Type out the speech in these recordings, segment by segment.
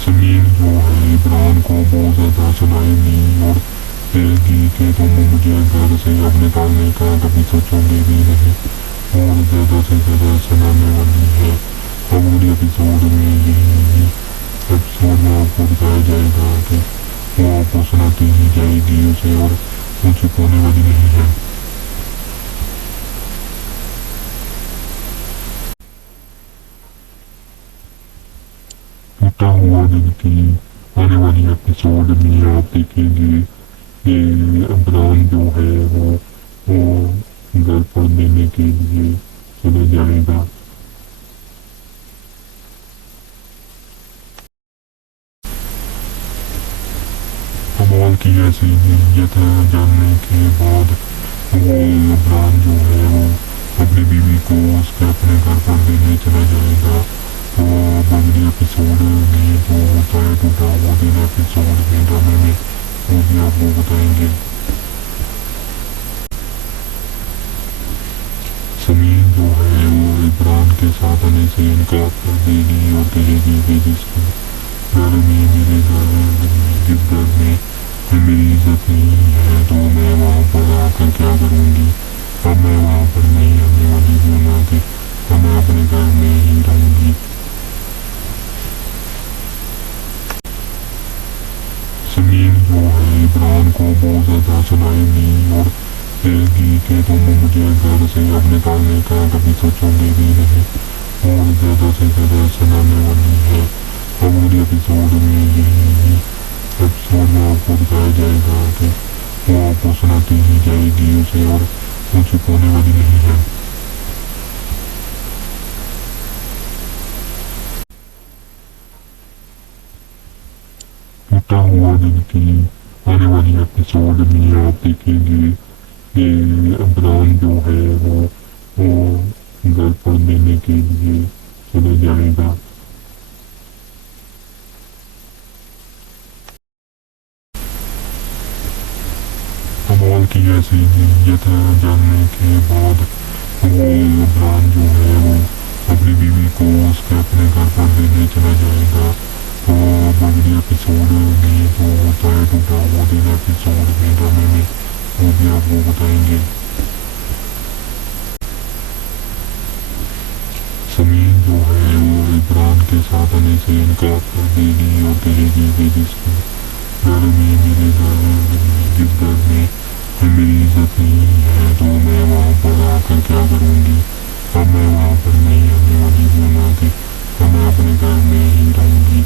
समीर जो है इमरान को बहुत ज़्यादा सुनाएगी और कहेगी कि तुम मुझे घर से अब निकालने का कभी सोचोगे भी नहीं और ज़्यादा से ज़्यादा सुनाने वाली है। अब अगले एपिसोड में यही एपिसोड में आपको बताया जाएगा कि वो आपको सुनाती ही जाएगी उसे और वो चुप होने वाली नहीं है। टूटा हुआ दिल की आने वाली एपिसोड में आप देखेंगे कि इमरान जो है वो घर पर लेने के लिए चले जाएगा। कमाल की ऐसी नीयत जानने के बाद वो इमरान जो है वो अपनी बीवी को उसके अपने घर पर लेने चला जाएगा। तो अगले एपिसोड में जो होता है टूटा हुआ दिन एपिसोड में ड्रामे में वो भी आपको बताएंगे। समीर जो है वो इमरान के साथ आने से इनकार कर देगी और कहेगी कि जिसके घर में मेरे जिस घर में मेरी इज्जत नहीं है तो मैं वहाँ पर आकर क्या करूँगी। अब मैं वहाँ पर नहीं आने वाली हूँ ना कि मैं अपने घर में ही रहूँगी। समीर जो है इमरान को बहुत ज़्यादा सुनाएगी और कहेगी कि तुम मुझे घर से अब निकालने का कभी सोचोगे भी नहीं और ज़्यादा से ज़्यादा सुनाने वाली है। अब अगले एपिसोड में यही एपिसोड में आपको बताया जाएगा कि वो आपको सुनाती ही जाएगी उसे और वो चुप होने वाली नहीं है। टूटा हुआ दिल की आने वाली एपिसोड में आप देखेंगे कि इमरान जो है वो घर पर लेने के लिए चले जाएगा। कमाल की ऐसी नीयत जानने के बाद वो इमरान जो है वो अपनी बीवी को उसके अपने घर पर लेने चला जाएगा। तो अगले एपिसोड में जो होता है टूटा हुआ दिन एपिसोड में ड्रामे में वो भी आपको बताएंगे। समीर जो है वो इमरान के साथ आने से इनकार कर देगी और कहेगी कि जिसके घर में मेरे जिस घर में मेरी इज्जत नहीं है तो मैं वहाँ पर आकर क्या करूँगी। अब मैं वहाँ पर नहीं आने वाली हूँ ना कि मैं अपने घर में ही रहूँगी।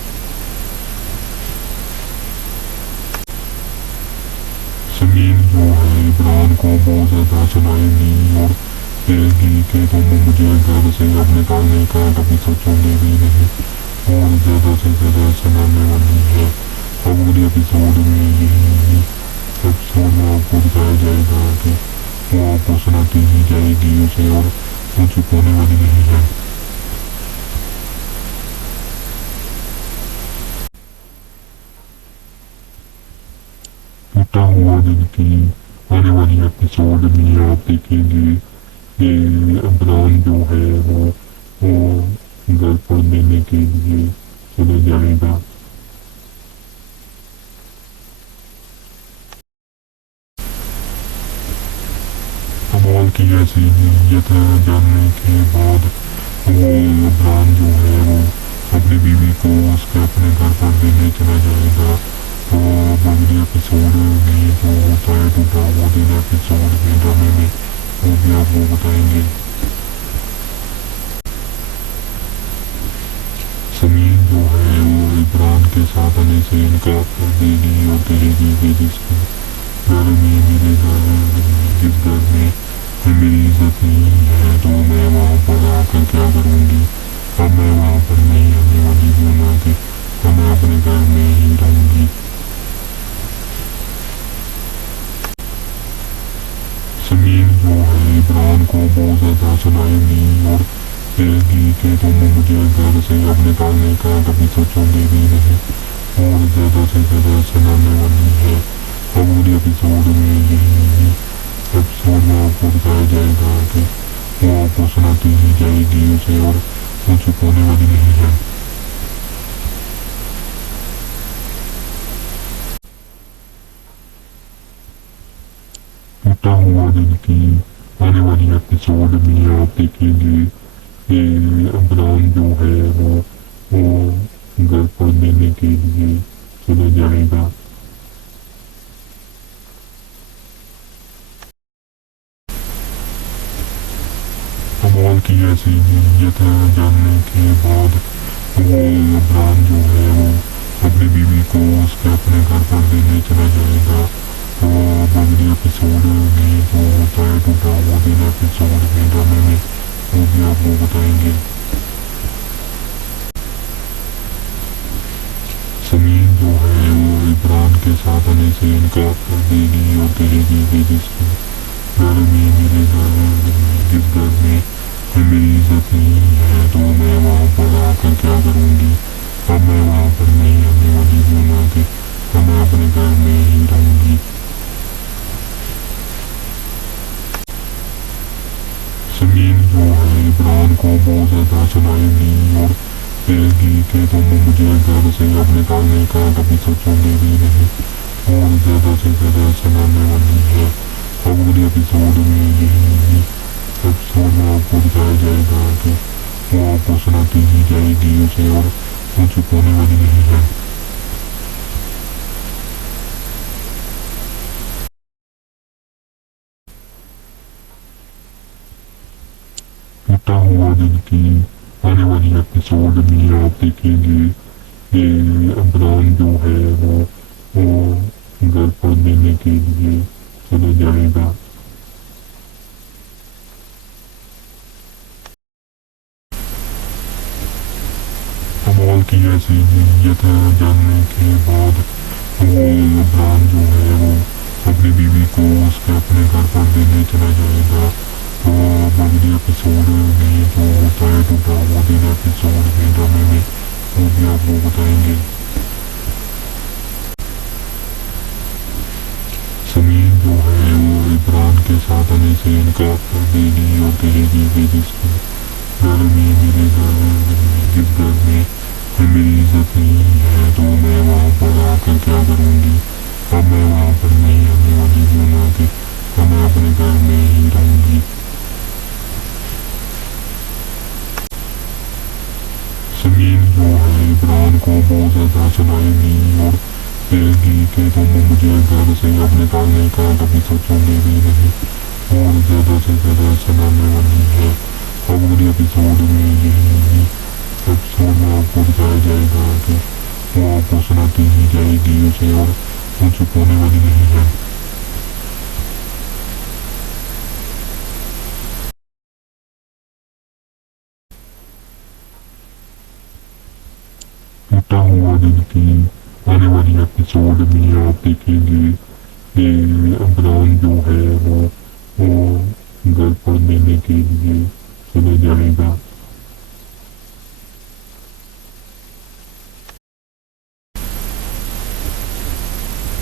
समीर जो है इमरान को बहुत ज़्यादा सुनाएगी और कहेगी कि तुम मुझे घर से अब निकालने का कभी सोचोगे भी नहीं और ज़्यादा से ज़्यादा सुनाने वाली है। अब अगले एपिसोड में यही एपिसोड में आपको बताया जाएगा कि वो आपको सुनाती ही जाएगी उसे और वो चुप होने वाली नहीं है। टूटा हुआ दिल की आने वाली एपिसोड में आप देखेंगे कि इमरान जो है वो घर पर लेने के लिए चले जाएगा। कमाल की ऐसी नीयत जानने के बाद वो इमरान जो है वो अपनी बीवी को उसके अपने घर पर लेने चला जाएगा। तो अगले एपिसोड में जो होता है टूटा हुआ दिन एपिसोड में ड्रामे में वो भी आपको बताएंगे। समीर जो है वो इमरान के साथ आने से इनकार कर देगी और कहेगी कि जिसके घर में मेरे जिस घर में मेरी इज्जत नहीं है तो मैं वहाँ पर आकर क्या करूँगी। अब मैं वहाँ पर नहीं आने वाली हूँ ना कि मैं अपने घर में ही रहूँगी। समीर जो है इमरान को बहुत ज़्यादा सुनाएगी और कहेगी कि तुम मुझे घर से अब निकालने का कभी सोचोगे भी नहीं और ज़्यादा से ज़्यादा सुनाने वाली है। अब अगले एपिसोड में यही एपिसोड में आपको बताया जाएगा कि वो आपको सुनाती ही जाएगी उसे और वो चुप होने वाली नहीं है। ऐसी नीयत है जानने के बाद वो इमरान जो है वो अपनी बीवी को उसके अपने घर पर लेने चला जाएगा। तो अब अगले एपिसोड में जो होता है टूटा हुआ दिन एपिसोड में ड्रामे में वो भी आपको बताएंगे। समीन जो है वो इमरान के साथ आने से इनकार कर देगी और कहेगी कि जिसके घर में मेरे जिस घर में मेरी इज्जत नहीं है तो मैं वहाँ पर आकर क्या करूँगी। अब मैं वहाँ पर नहीं आने वाली हूँ ना कि मैं अपने घर में ही रहूँगी। समीन जो है इमरान को बहुत ज़्यादा सुनाएगी और कहेगी कि तुम मुझे घर से अब निकालने का कभी सोचोगे भी नहीं और ज़्यादा से ज़्यादा सुनाने वाली है। अब अगले एपिसोड में यही एपिसोड में आपको दिखाया जाएगा कि वो आपको सुनाती ही जाएगी उसे और वो चुप होने वाली नहीं है। टूटा हुआ दिल की आने वाली एपिसोड में आप देखेंगे कि इमरान जो है वो घर पर लेने के लिए चला जाएगा। कमाल की ऐसी नीयत है जानने के बाद वो इमरान जो है वो अपनी बीवी को उसके अपने घर पर लेने चला जाएगा। तो अब अगले एपिसोड में जो होता है टूटा हुआ दिन एपिसोड में ड्रामे में वो भी आपको बताएंगे। समीन जो है वो इमरान के साथ आने से इनकार कर देगी और कहेगी कि जिसके घर में मेरे जिस घर में मेरी इज्जत नहीं है तो मैं वहाँ पर आकर क्या करूँगी। अब मैं वहाँ पर नहीं आने वाली हूँ ना कि मैं अपने घर में ही रहूँगी। समीन जो है इमरान को बहुत ज़्यादा सुनाएगी और कहेगी कि तुम मुझे घर से अब निकालने का कभी सोचोगे भी नहीं और ज़्यादा से ज़्यादा सुनाने वाली है। अब अगले एपिसोड में यही एपिसोड में आपको दिखाया जाएगा कि वो आपको सुनाती ही जाएगी उसे और वो चुप होने वाली नहीं है। टूटा हुआ दिल की आने वाली एपिसोड में आप देखेंगे कि इमरान जो है वो घर पर लेने के लिए चला जाएगा।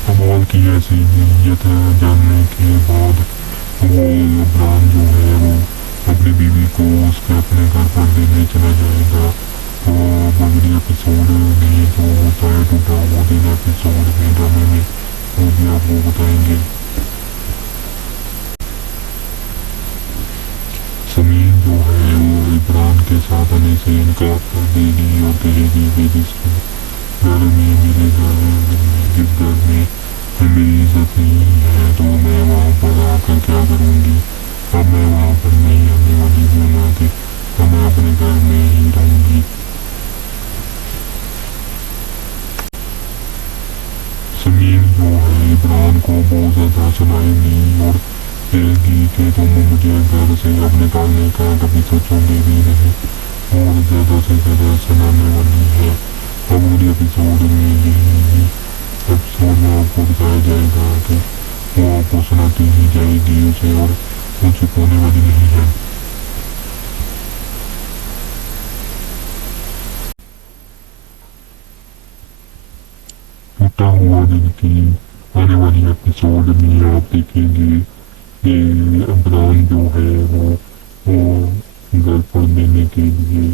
कमाल की ऐसी नीयत है जानने के बाद वो इमरान जो है वो अपनी बीवी को उसके अपने घर पर लेने चला जाएगा। तो अब अगले एपिसोड में जो होता है टूटा हुआ दिन एपिसोड में ड्रामे में वो भी आपको बताएंगे। समीन जो है वो इमरान के साथ आने से इनकार कर देगी और कहेगी कि जिसके घर में मेरे जिस घर में मेरी इज्जत नहीं है तो मैं वहाँ पर आकर क्या करूँगी। अब मैं वहाँ पर नहीं आने वाली हूँ ना कि मैं अपने घर में ही रहूँगी। समीन जो है इमरान को बहुत ज़्यादा सुनाएगी और कहेगी कि तुम मुझे घर से अब निकालने का कभी सोचोगे भी नहीं और ज़्यादा से ज़्यादा सुनाने वाली है। अब अगले एपिसोड में यही एपिसोड में आपको दिखाया जाएगा कि वो आपको सुनाती ही जाएगी उसे और वो चुप होने वाली नहीं है। टूटा हुआ दिल की आने वाली एपिसोड में आप देखेंगे कि इमरान जो है वो घर पर लेने के लिए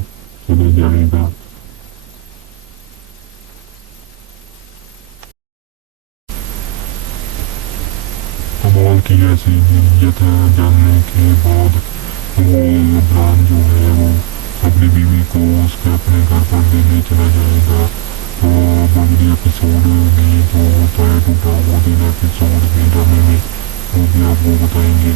चला जाएगा। कमाल की ऐसी नीयत है जानने के बाद वो इमरान जो है वो अपनी बीवी को उसके अपने घर पर लेने चला जाएगा। तो अब अगले एपिसोड में जो होता है टूटा हुआ दिन एपिसोड में ड्रामे में वो भी आपको बताएंगे।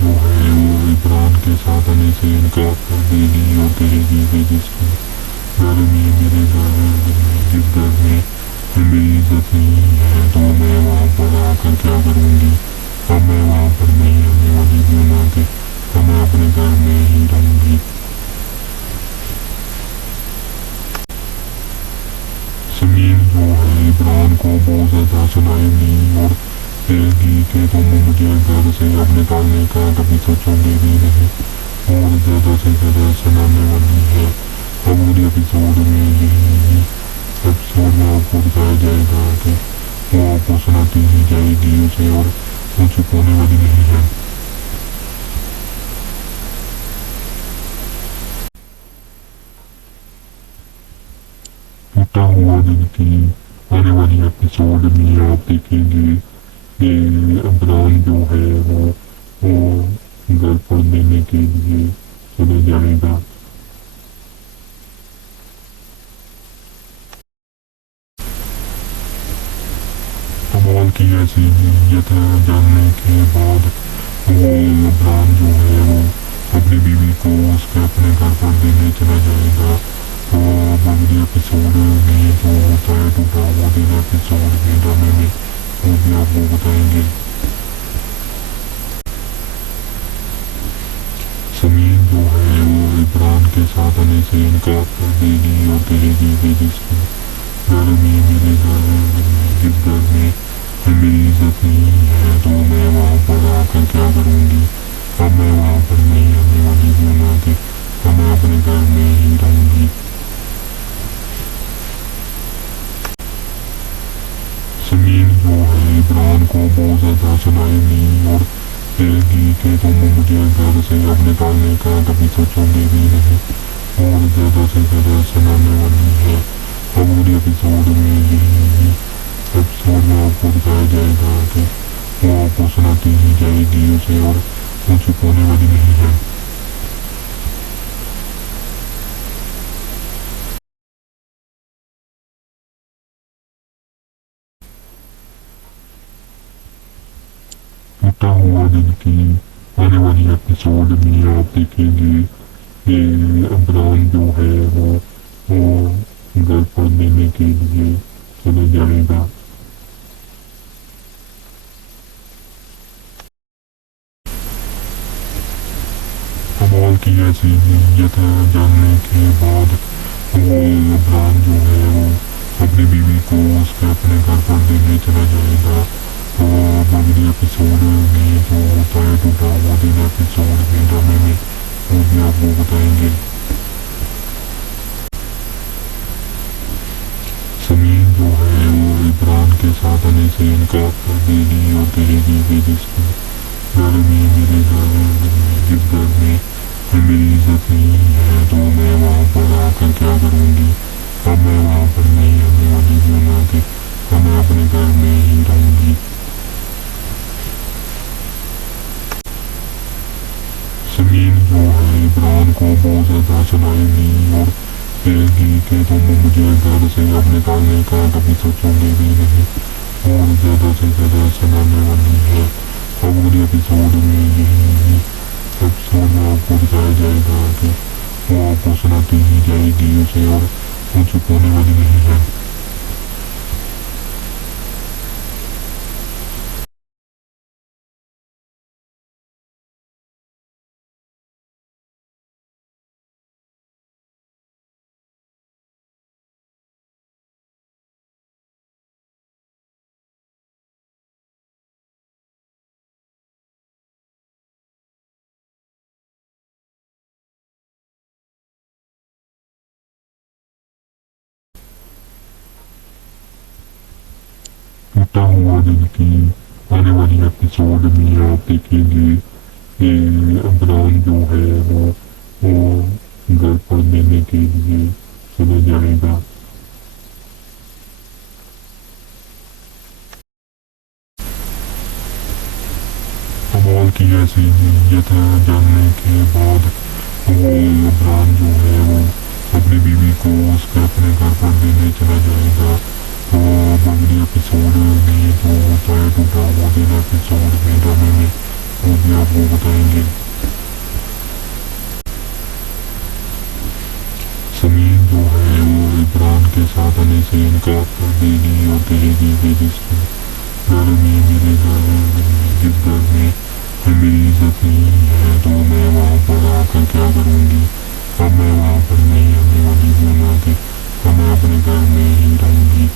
जो है वो इमरान के साथ आने से इनकार कर देगी और कहेगी कि जिसके घर में मेरे घर जिस घर में मेरी इज्जत नहीं है तो मैं वहाँ पर आकर क्या करूँगी। अब मैं वहाँ पर नहीं आने वाली हूँ ना कि मैं अपने घर में ही रहूँगी। समीर जो है इमरान को बहुत ज़्यादा सुनाएगी और कहेगी कि तुम मुझे घर से अब निकालने का कभी सोचोगे भी नहीं और ज़्यादा से ज़्यादा सुनाने वाली है। अगले एपिसोड में यही एपिसोड में आपको बताया जाएगा कि वो आपको सुनाती ही जाएगी उसे और वो चुप होने वाली नहीं है। टूटा हुआ दिल की आने वाली एपिसोड में आप देखेंगे कि इमरान जो है वो घर पर लेने के लिए चले जाएगा। कमाल की ऐसी नीयत है जानने के बाद वो इमरान जो है वो अपनी बीवी को उसके अपने घर पर लेने चला जाएगा। तो अगले एपिसोड में जो होता है टूटा हुआ दिल एपिसोड में ड्रामे में वो भी आपको बताएंगे। समीर जो है वो इमरान के साथ आने से इनकार कर देगी और कहेगी कि जिसके घर में मेरे घर जिस घर में मेरी इज्जत नहीं है तो मैं वहाँ पर आकर क्या करूँगी। अब मैं वहाँ पर नहीं आने वाली हूँ ना कि मैं अपने घर में ही रहूँगी। समीर जो है इमरान को बहुत ज़्यादा सुनाएगी और कहेगी कि तुम मुझे घर से अब निकालने का कभी सोचोगे भी नहीं और ज़्यादा से ज़्यादा सुनाने वाली है। अगले एपिसोड में यही एपिसोड में आपको बताया जाएगा कि वो आपको सुनाती ही जाएगी उसे और वो चुप होने वाली नहीं है। टूटा हुआ दिल की आने वाली एपिसोड में आप देखेंगे कि इमरान जो है वो घर पर लेने के लिए चले जाएगा। कमाल की ऐसी नीयत है जानने के बाद वो इमरान जो है वो अपनी बीवी को उसके अपने घर पर लेने चला जाएगा। तो अगले एपिसोड में जो होता है टूटा हुआ दिल एपिसोड में ड्रामे में वो भी आपको बताएंगे। समीर जो है वो इमरान के साथ आने से इनकार कर देगी और कहेगी कि जिसके घर में मेरे घर जिस घर में मेरी इज्जत नहीं है तो मैं वहाँ पर आकर क्या करूँगी। अब मैं वहाँ पर नहीं आने वाली हूँ ना कि मैं अपने घर में ही रहूँगी। समीर जो है इमरान को बहुत ज़्यादा सुनाएगी और कहेगी कि तुम मुझे घर से अब निकालने का कभी सोचोगे भी नहीं और ज़्यादा से ज़्यादा सुनाने वाली है। अगले एपिसोड में यही एपिसोड में आपको बताया जाएगा कि वो आपको सुनाती ही जाएगी उसे और वो चुप होने वाली नहीं है। टूटा हुआ दिल की आने वाली एपिसोड में आप देखेंगे कि इमरान जो है वो घर पर लेने के लिए चले जाएगा। कमाल की ऐसी नीयत है जानने के बाद वो इमरान जो है वो अपनी बीवी को उसके अपने घर पर लेने चला जाएगा। तो अगले एपिसोड में जो होता है टूटा हुआ दिल एपिसोड में ड्रामे में वो भी आपको बताएंगे। समीर जो है वो इमरान के साथ आने से इनकार कर देगी और कहेगी कि जिस घर में मेरे जिस घर में मेरी इज्जत नहीं है तो मैं वहाँ पर आकर क्या करूँगी। अब मैं वहाँ पर नहीं आने वाली हूँ ना कि मैं अपने घर में ही रहूँगी।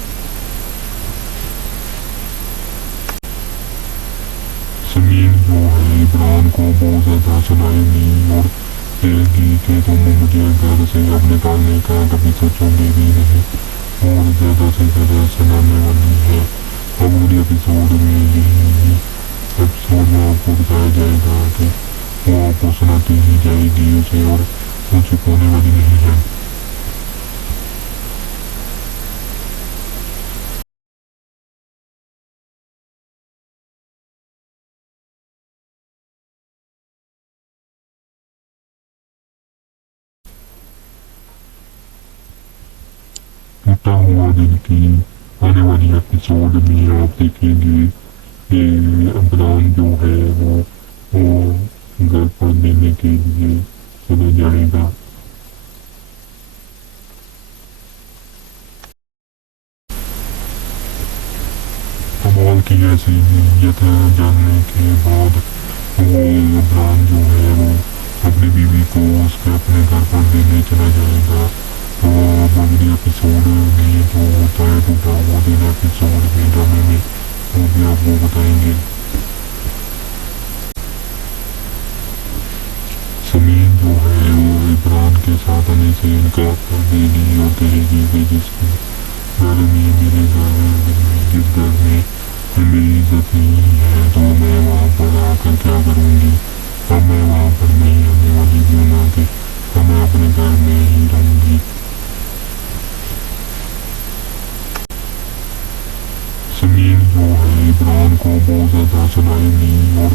समीर जो है इमरान को बहुत ज़्यादा सुनाएगी और कहेगी कि तुम मुझे घर से अब निकालने का कभी सोचोगे भी नहीं और ज़्यादा से ज़्यादा सुनाने वाली है। अब अगले एपिसोड में यही एपिसोड में आपको बताया जाएगा कि वो आपको सुनाती ही जाएगी उसे और वो चुप होने वाली नहीं है। टूटा हुआ दिल की आने वाली एपिसोड में आप देखेंगे कि इमरान जो है वो घर पर लेने के लिए चला जाएगा। कमाल की ऐसी नीयत जानने के बाद वो इमरान जो है वो अपनी बीवी को उसके अपने घर पर लेने चला जाएगा। तो अब अगले एपिसोड में जो होता है टूटा हुआ दिल एपिसोड में ड्रामे में वो भी आपको बताएंगे। समीर जो है वो इमरान के साथ आने से इनकार कर देगी और कहेगी कि जिस घर में मेरे जिस घर में मेरी इज्जत नहीं है तो मैं वहाँ पर आकर क्या करूँगी। अब मैं वहाँ पर नहीं आने वाली हूँ ना कि मैं अपने घर में ही रहूँगी। समीर जो है इमरान को बहुत ज़्यादा सुनाएगी और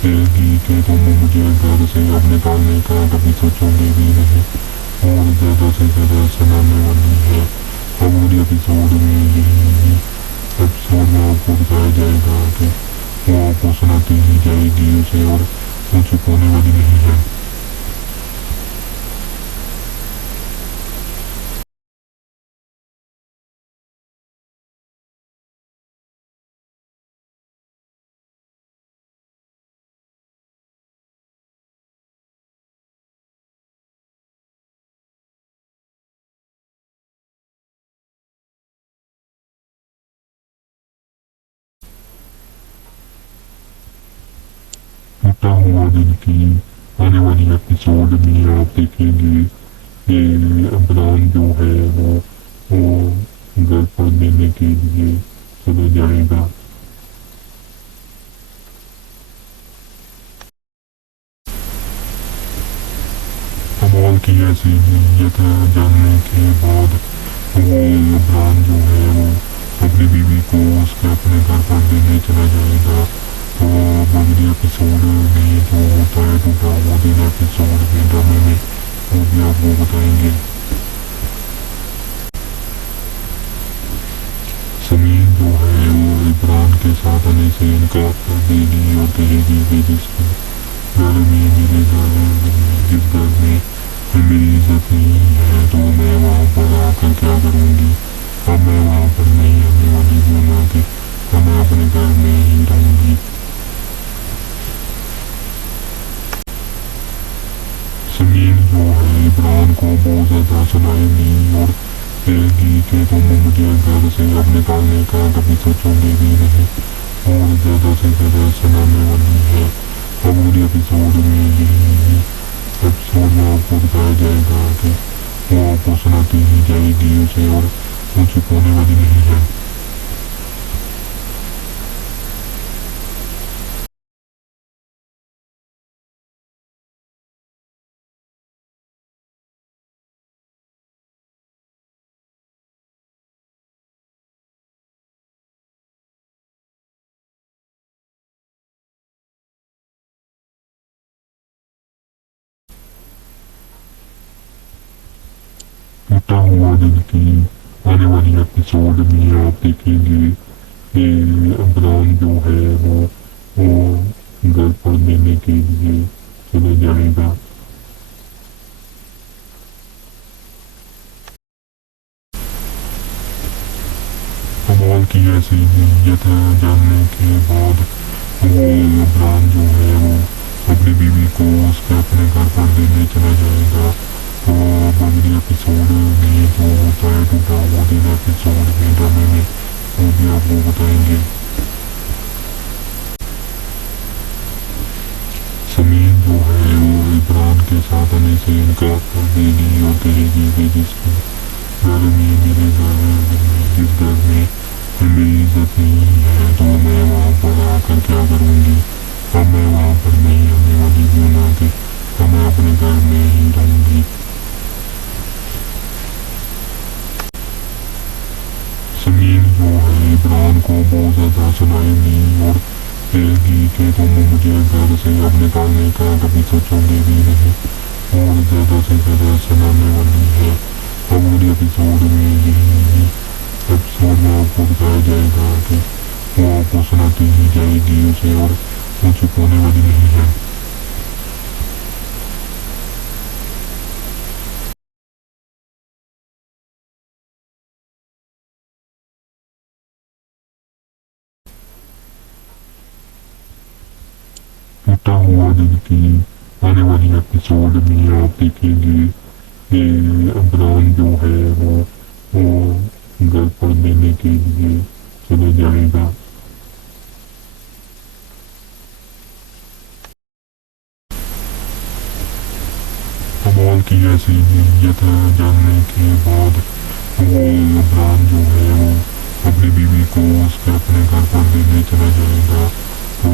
कहेगी कि तुम मुझे घर से अब निकालने का कभी सोचोगे भी नहीं और ज़्यादा से ज़्यादा सुनाने वाली है। अब अगले एपिसोड में यही एपिसोड में आपको बताया जाएगा कि वो आपको सुनाती ही जाएगी उसे और वो चुप होने वाली नहीं है। टूटा हुआ दिल की आने वाली एपिसोड में आप देखेंगे कि इमरान जो है वो घर पर लेने के लिए चला जाएगा। कमाल की ऐसी नीयत जानने के बाद वो इमरान जो है वो अपनी बीवी को उसके अपने घर पर लेने चला जाएगा। तो अब अगले एपिसोड में जो होता है टूटा हुआ दिल एपिसोड में ड्रामे में वो भी आपको बताएंगे। समीर जो है वो इमरान के साथ आने से इनकार कर देगी और कहेगी कि जिस घर में जिस घर में मेरी इज्जत नहीं है तो मैं वहाँ पर आकर क्या करूँगी। अब मैं वहाँ पर नहीं आने वाली हूँ ना कि मैं अपने घर में ही रहूँगी। समीर जो है इमरान को बहुत ज़्यादा सुनाएगी और कहेगी कि तुम मुझे घर से अब निकालने का कभी सोचोगे भी नहीं और ज़्यादा से ज़्यादा सुनाने वाली है। अब अगले एपिसोड में यही एपिसोड में आपको बताया जाएगा कि वो आपको सुनाती ही जाएगी उसे और वो चुप होने वाली नहीं है। टूटा हुआ दिल की आने वाली एपिसोड में आप देखेंगे कि इमरान जो है वो घर पर लेने के लिए चला जाएगा। कमाल की ऐसी नीयत है जानने के बाद वो इमरान जो है वो अपनी बीवी को उसके अपने घर पर लेने चला जाएगा। और अगले एपिसोड में जो होता है टूटा हुआ दिल एपिसोड में ड्रामे में वो भी आपको बताएंगे। समीन जो है वो इमरान के साथ आने से इनकार कर देगी और कहेगी कि जिसकी घर में मेरे घर में जिस घर में मेरी इज्जत नहीं है तो मैं वहाँ पर आकर क्या करूँगी। अब मैं वहाँ पर नहीं आने वाली हूँ ना कि मैं अपने घर में ही रहूँगी। समीन जो है इमरान को बहुत ज़्यादा सुनाएगी और कहेगी कि तुम मुझे घर से अब निकालने का कभी सोचोगे भी नहीं और ज़्यादा से ज़्यादा सुनाने वाली है। अब अगले एपिसोड में यही एपिसोड में आपको बताया जाएगा कि वो आपको सुनाती ही जाएगी उसे और वो चुप होने वाली नहीं है। टूटा हुआ दिल की आने वाली एपिसोड में आप देखेंगे कि इमरान जो है वो घर पर लेने के लिए चला जाएगा। कमाल की ऐसी नीयत है जानने के बाद वो इमरान जो है वो अपनी बीवी को उसके अपने घर पर लेने चला जाएगा। तो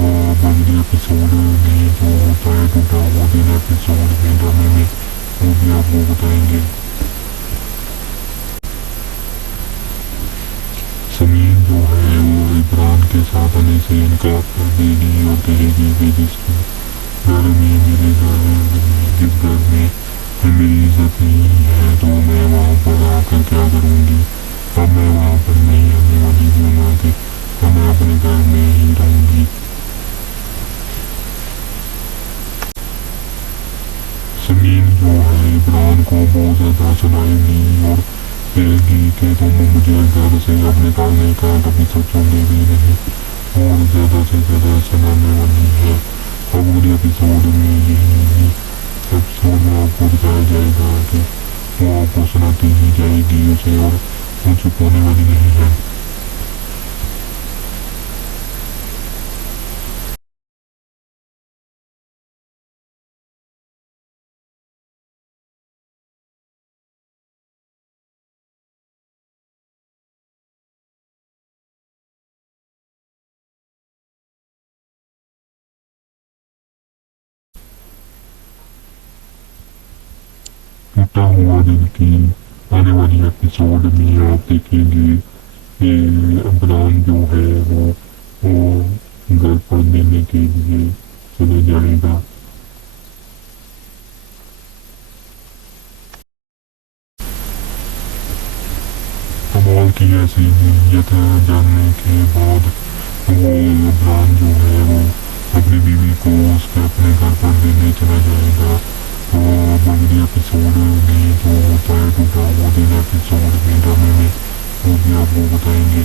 अगले एपिसोड में जो होता है टूटा हुआ दिल एपिसोड में ड्रामे में वो भी आपको बताएंगे। समीन जो है वो इमरान के साथ आने से इनकार कर देगी और कहेगी कि जिसकी घर में मेरे घर में जिस घर में मेरी इज्जत नहीं है तो मैं वहाँ पर आकर क्या करूँगी। अब मैं वहाँ पर नहीं आने वाली हूँ ना कि मैं अपने घर में ही रहूँगी। समीन जो है इमरान को बहुत ज़्यादा सुनाएगी और कहेगी कि तुम मुझे घर से अब निकालने का कभी सोचोगे भी नहीं और ज़्यादा से ज़्यादा सुनाने वाली है। अब अगले एपिसोड में यही एपिसोड में आपको बताया जाएगा कि वो आपको सुनाती ही जाएगी उसे और वो चुप होने वाली नहीं है। टूटा हुआ दिल की आने वाली एपिसोड में आप देखेंगे कि इमरान जो है वो घर पर लेने के लिए चला जाएगा। कमाल की ऐसी नीयत है जानने के बाद वो इमरान जो है वो अपनी बीवी को उसके अपने घर पर लेने चला जाएगा। तो अगले एपिसोड में जो होता है टूटा हुआ दिल एपिसोड में ड्रामे में वो भी आपको बताएंगे।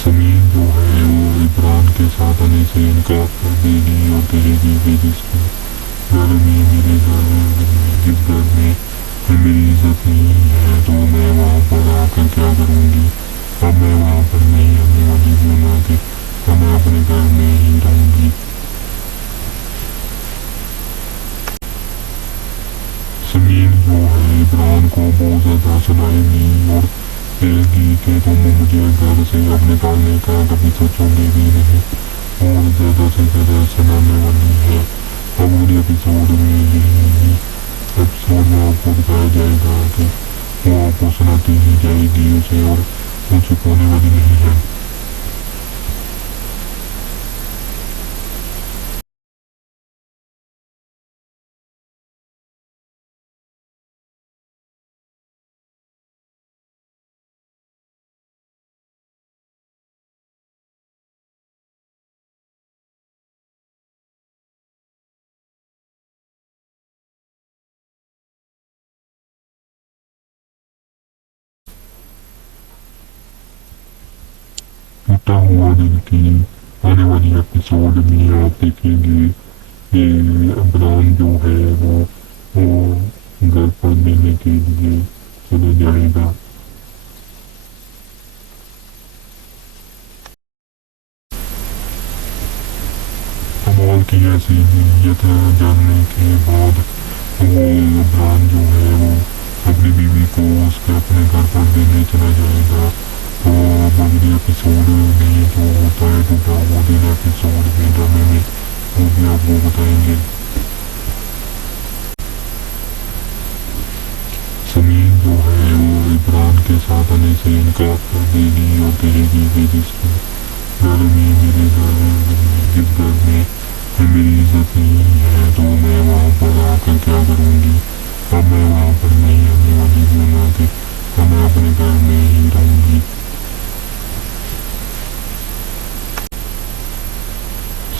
समीन जो है वो इमरान के साथ आने से इनकार कर देगी और कहेगी कि जिसकी घर में मेरे घर में जिस घर में मेरी इज्जत नहीं है तो मैं वहाँ पर आकर क्या करूँगी। अब मैं वहाँ पर नहीं आने वाली हूँ ना कि मैं अपने घर में ही रहूँगी। समीन जो है इमरान को बहुत ज़्यादा सुनाएगी और कहेगी कि तुम मुझे घर से अब निकालने का कभी सोचोगे भी नहीं और ज़्यादा से ज़्यादा सुनाने वाली है। अब अगले एपिसोड में यही एपिसोड में आपको बताया जाएगा कि वो आपको सुनाती ही जाएगी उसे और वो चुप होने वाली नहीं है। ٹوٹا ہوا دل کی آنے والی ایپیسوڈ میں آپ دیکھیں گے کہ عمران جو ہے وہ گھر پر لینے کے لیے چلے جائے گا۔ کمال کی ایسی نیت جاننے کے بعد وہ عمران جو ہے وہ اپنی بیوی کو اس کے اپنے گھر پر لینے چلا جائے گا۔ تو اگلے ایپیسوڈ میں جو ہوتا ہے ٹوٹا ہوا دل ایپیسوڈ میں ڈرامے میں وہ بھی آپ کو بتائیں گے۔ سمین جو ہے وہ عمران کے ساتھ آنے سے انکار کر دے گی اور کہے گی کہ جس گھر میں میرے جس گھر میں میری عزت نہیں ہے تو میں وہاں پر آ کر کیا کروں گی، اب میں وہاں پر نہیں آنے والی ہوں، نہ کہ میں اپنے گھر میں ہی رہوں گی۔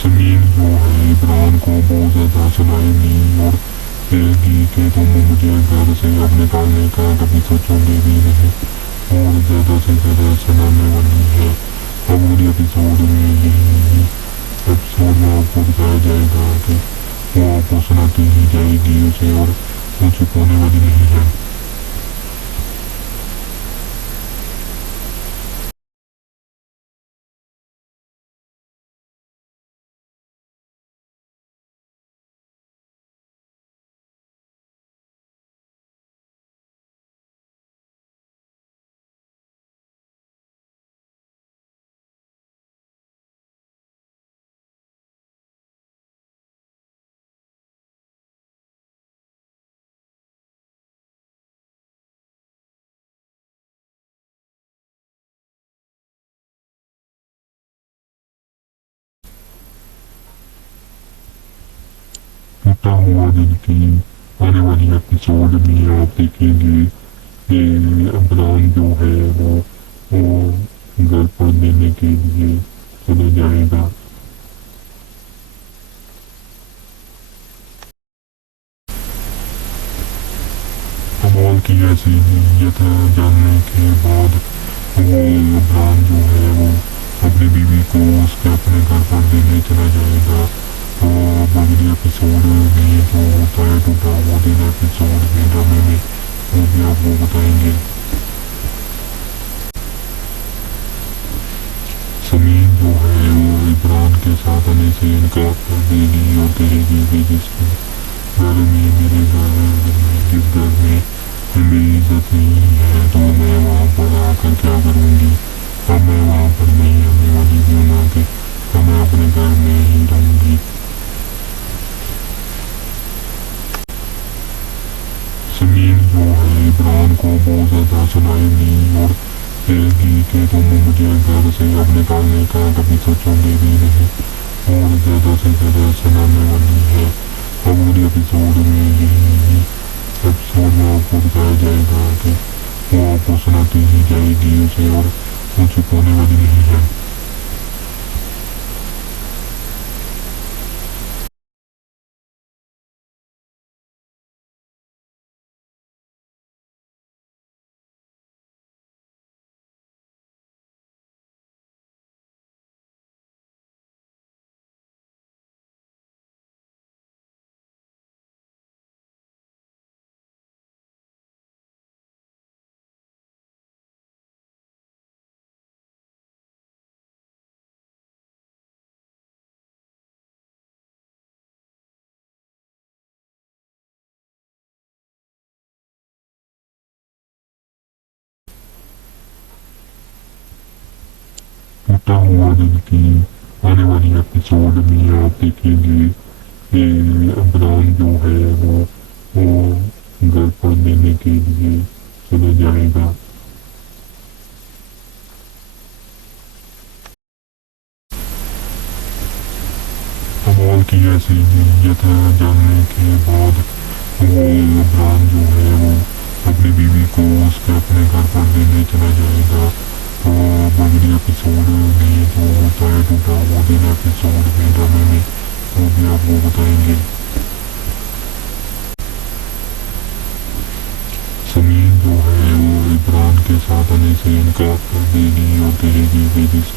سمین جو ہے عمران کو بہت زیادہ سنائے گی اور کہے گی کہ تم مجھے گھر سے اب نکالنے کا کبھی سوچو گے بھی نہیں، اور زیادہ سے زیادہ سنانے والی ہے۔ اب اگلی ایپیسوڈ میں یہی ایپیسوڈ میں آپ کو بتایا جائے گا کہ وہ آپ کو سناتی ہی جائے گی اسے اور وہ چپ ہونے والی نہیں ہے۔ ٹوٹا ہوا دل کی آنے والی ایپیسوڈ میں آپ دیکھیں گے کہ عمران جو ہے وہ گھر پر لینے کے لیے چلے جائے گا۔ کمال کی ایسی نیت جاننے کے بعد وہ عمران جو ہے وہ اپنی بیوی کو اس کے اپنے گھر پر لینے چلا جائے گا۔ تو اگلے ایپیسوڈ میں جو ہوتا ہے ٹوٹا ہوا دل ایپیسوڈ میں ڈرامے میں وہ بھی آپ کو بتائیں گے۔ سمین جو ہے وہ عمران کے ساتھ آنے سے انکار کر دے گی اور کہے گی کہ جس گھر میں جس گھر میں میری عزت نہیں ہے تو میں وہاں پر آ کر کیا کروں گی، اب میں وہاں پر نہیں آنے والی ہوں، نہ کہ میں اپنے گھر میں ہی رہوں گی۔ سمین جو ہے عمران کو بہت زیادہ سنائے گی اور کہے گی کہ تم مجھے گھر سے اب نکالنے کا کبھی سوچو گے بھی نہیں، اور زیادہ سے زیادہ سنانے والی ہے۔ اب اگلی ایپیسوڈ میں یہی ایپیسوڈ میں آپ کو بتایا جائے گا کہ وہ آپ کو سناتی ہی جائے گی اسے اور وہ چپ ہونے والی نہیں ہے۔ ٹوٹا ہوا دل کی آنے والی ایپیسوڈ میں آپ دیکھیں گے کہ عمران جو ہے وہ گھر پر لینے کے لیے چلے جائے گا۔ کمال کی ایسی نیت جاننے کے بعد وہ عمران جو ہے وہ اپنی بیوی کو اس کے اپنے گھر پر لینے چلا جائے گا۔ تو اگلے ایپیسوڈ میں جو ہوتا ہے ٹوٹا ہوا دل ایپیسوڈ میں ڈرامے میں وہ بھی آپ کو بتائیں گے۔ سمین جو ہے وہ عمران کے ساتھ آنے سے انکار کر دے گی اور کہے گی کہ جس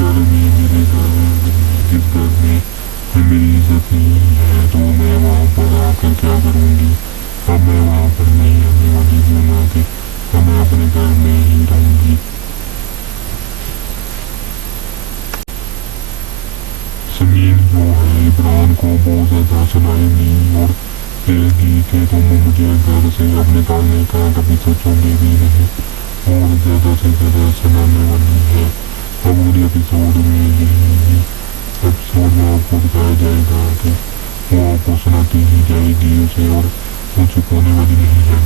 घर में मेरे घर जिस घर में मेरी इज्जत नहीं है तो मैं वहाँ पर आकर क्या करूँगी। अब मैं वहाँ पर नहीं रहने वाली हूँ ना कि अब मैं अपने घर में ही रहूँगी। समीर जो है इमरान को बहुत ज़्यादा सुनाएगी और कहेगी कि तुम मुझे घर से अब निकालने का कभी सोचोगे भी नहीं और ज़्यादा से ज़्यादा सुनाने वाली है। अब अगले एपिसोड में यही एपिसोड में आपको बताया जाएगा कि वो आपको सुनाती ही जाएगी उसे और वो चुप होने वाली नहीं है।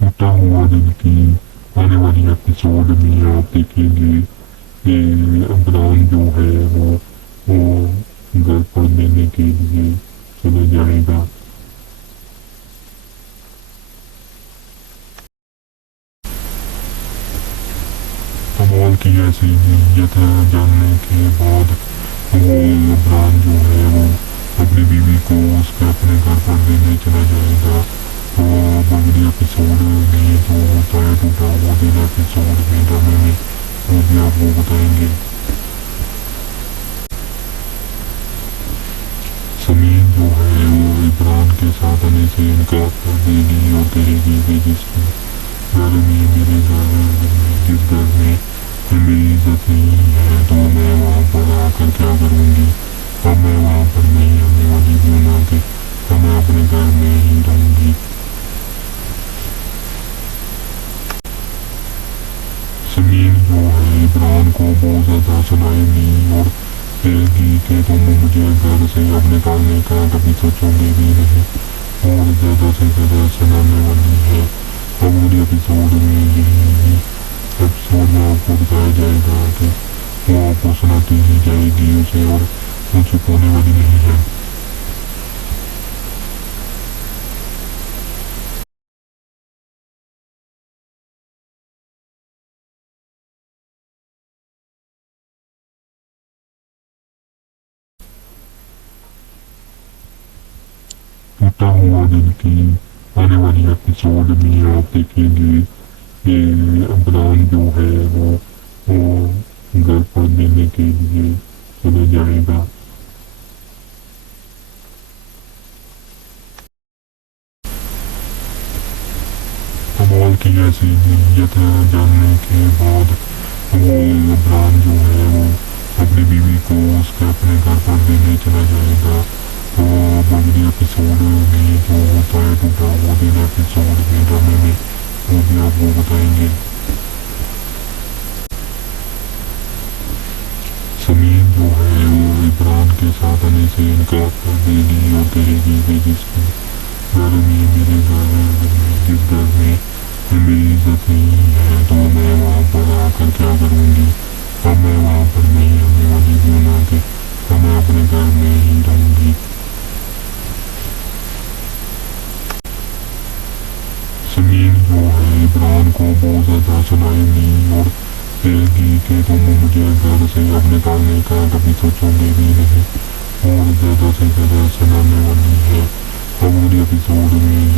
टूटा हुआ दिल की आने वाली एपिसोड में आप देखेंगे कि इमरान जो है वो घर पर लेने के लिए चला जाएगा। कमाल की ऐसी नीयत है जानने के बाद वो इमरान जो है वो अपनी बीवी को उसके अपने घर पर लेने चला जाएगा। तो अगले एपिसोड में जो होता है टूटा हुआ दिन एपिसोड में ड्रामे में वो भी आपको बताएंगे। समीर जो है वो इमरान के साथ आने से इनकार कर देगी और कहेगी कि जिसके घर में मेरे घर जिस घर में मेरी इज्जत नहीं है तो मैं वहाँ पर आकर क्या करूँगी। अब मैं वहाँ पर नहीं रहने वाली हूँ ना कि अब मैं अपने घर में ही रहूँगी। समीर जो है इमरान को बहुत ज़्यादा सुनाएगी और कहेगी कि तुम मुझे घर से अब निकालने का कभी सोचोगे भी नहीं और ज़्यादा से ज़्यादा सुनाने वाली है। अब अगले एपिसोड में यही एपिसोड में आपको बताया जाएगा कि वो आपको सुनाती ही जाएगी उसे और वो चुप होने वाली नहीं है। टूटा हुआ दिल की आने वाली एपिसोड में आप देखेंगे कि इमरान जो है वो घर पर लेने के लिए चला जाएगा। कमाल की ऐसी नीयत है जानने के बाद वो इमरान जो है वो अपनी बीवी को उसके अपने घर पर लेने चला जाएगा। तो अगले एपिसोड में जो होता है टूटा हुआ दिन एपिसोड में ड्रामे में वो भी आपको बताएंगे। समीर जो है वो इमरान के साथ आने से इनकार कर देगी और कहेगी कि जिसके घर में मेरे घर जिस घर में मेरी इज्जत नहीं है तो मैं वहाँ पर आकर क्या करूँगी। अब मैं वहाँ पर नहीं रहने वाली हूँ ना कि अब मैं अपने घर में ही रहूँगी। समीर जो है इमरान को बहुत ज़्यादा सुनाएगी और कहेगी कि तुम मुझे घर से अब निकालने का कभी सोचोगे भी नहीं और ज़्यादा से ज़्यादा सुनाने वाली है। अब अगले एपिसोड में